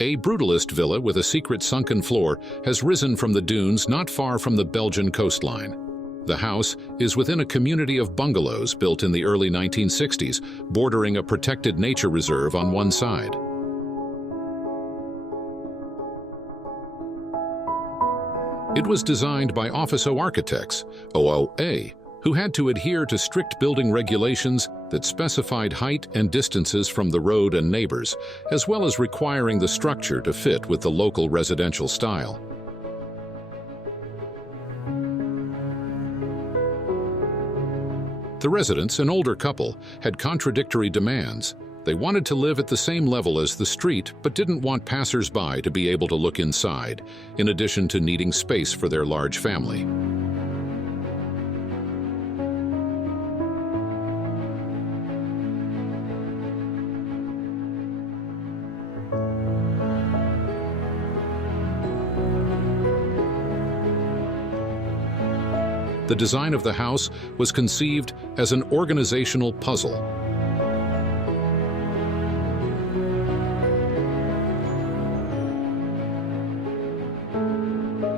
A brutalist villa with a secret sunken floor has risen from the dunes not far from the Belgian coastline. The house is within a community of bungalows built in the early 1960s, bordering a protected nature reserve on one side. It was designed by Officio Architects, OOA, who had to adhere to strict building regulations that specified height and distances from the road and neighbors, as well as requiring the structure to fit with the local residential style. The residents, an older couple, had contradictory demands. They wanted to live at the same level as the street, but didn't want passers-by to be able to look inside, in addition to needing space for their large family. The design of the house was conceived as an organizational puzzle.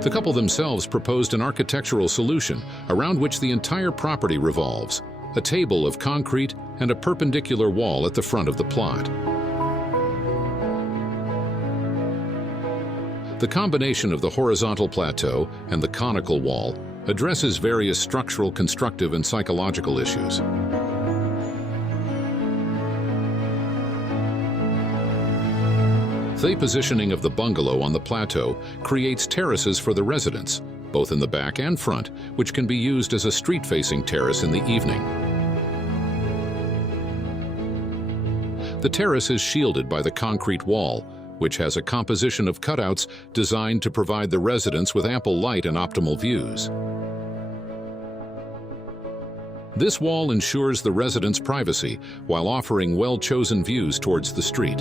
The couple themselves proposed an architectural solution around which the entire property revolves, a table of concrete and a perpendicular wall at the front of the plot. The combination of the horizontal plateau and the conical wall addresses various structural, constructive, and psychological issues. The positioning of the bungalow on the plateau creates terraces for the residents, both in the back and front, which can be used as a street-facing terrace in the evening. The terrace is shielded by the concrete wall, which has a composition of cutouts designed to provide the residents with ample light and optimal views. This wall ensures the residents' privacy while offering well-chosen views towards the street.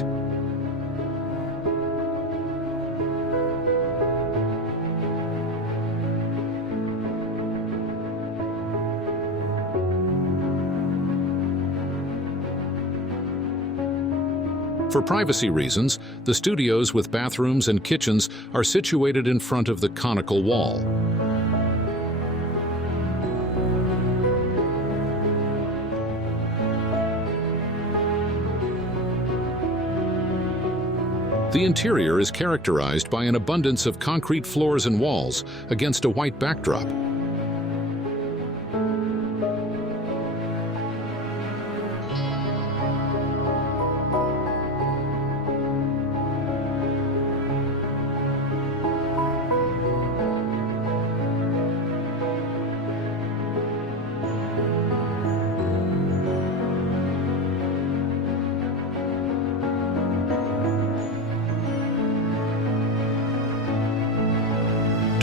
For privacy reasons, the studios with bathrooms and kitchens are situated in front of the conical wall. The interior is characterized by an abundance of concrete floors and walls against a white backdrop.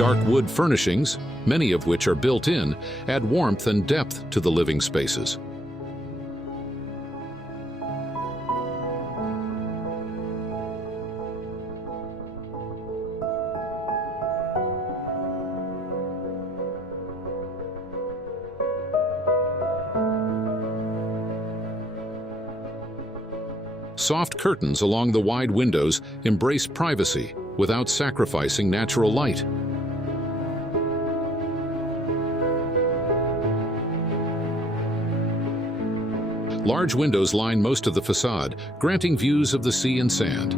Dark wood furnishings, many of which are built in, add warmth and depth to the living spaces. Soft curtains along the wide windows embrace privacy without sacrificing natural light. Large windows line most of the facade, granting views of the sea and sand.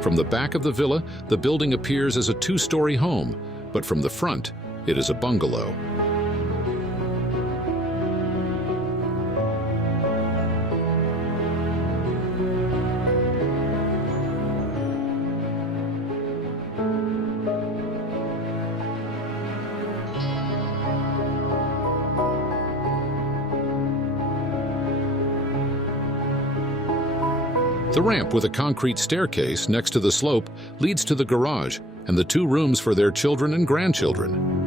From the back of the villa, the building appears as a two-story home, but from the front, it is a bungalow. The ramp with a concrete staircase next to the slope leads to the garage and the two rooms for their children and grandchildren.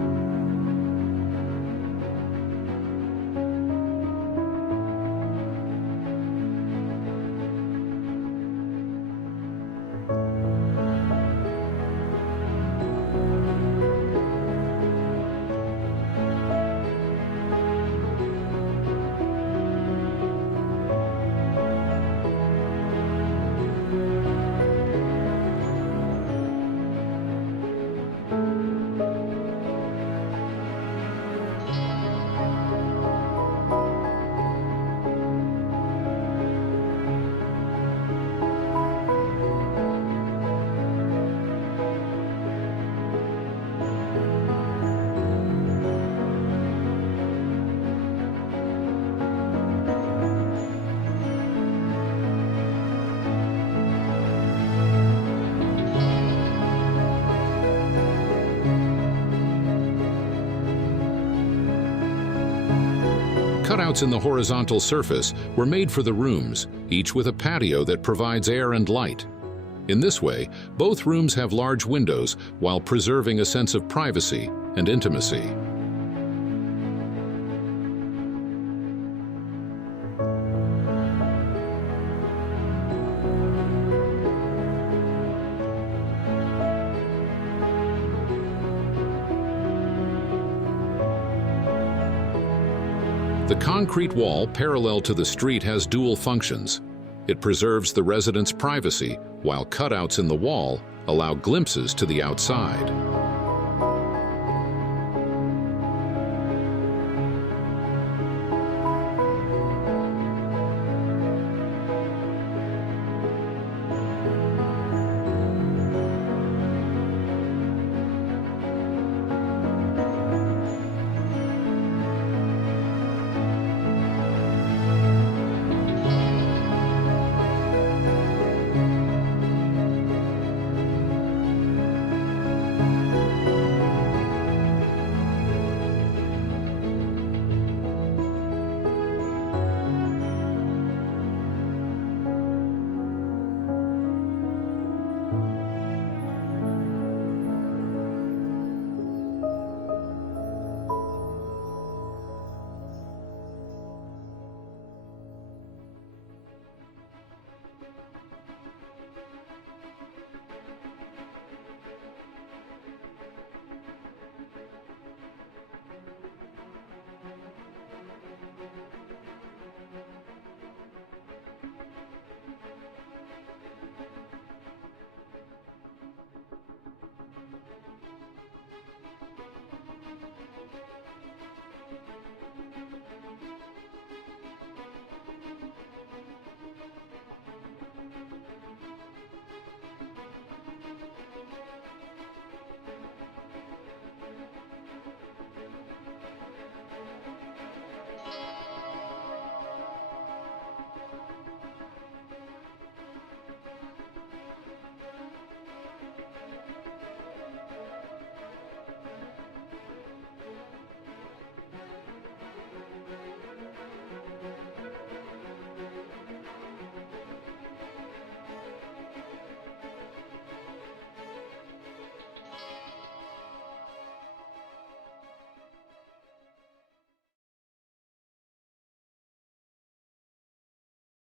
cutouts in the horizontal surface were made for the rooms, each with a patio that provides air and light. In this way, both rooms have large windows while preserving a sense of privacy and intimacy. The concrete wall parallel to the street has dual functions. It preserves the residents' privacy, while cutouts in the wall allow glimpses to the outside.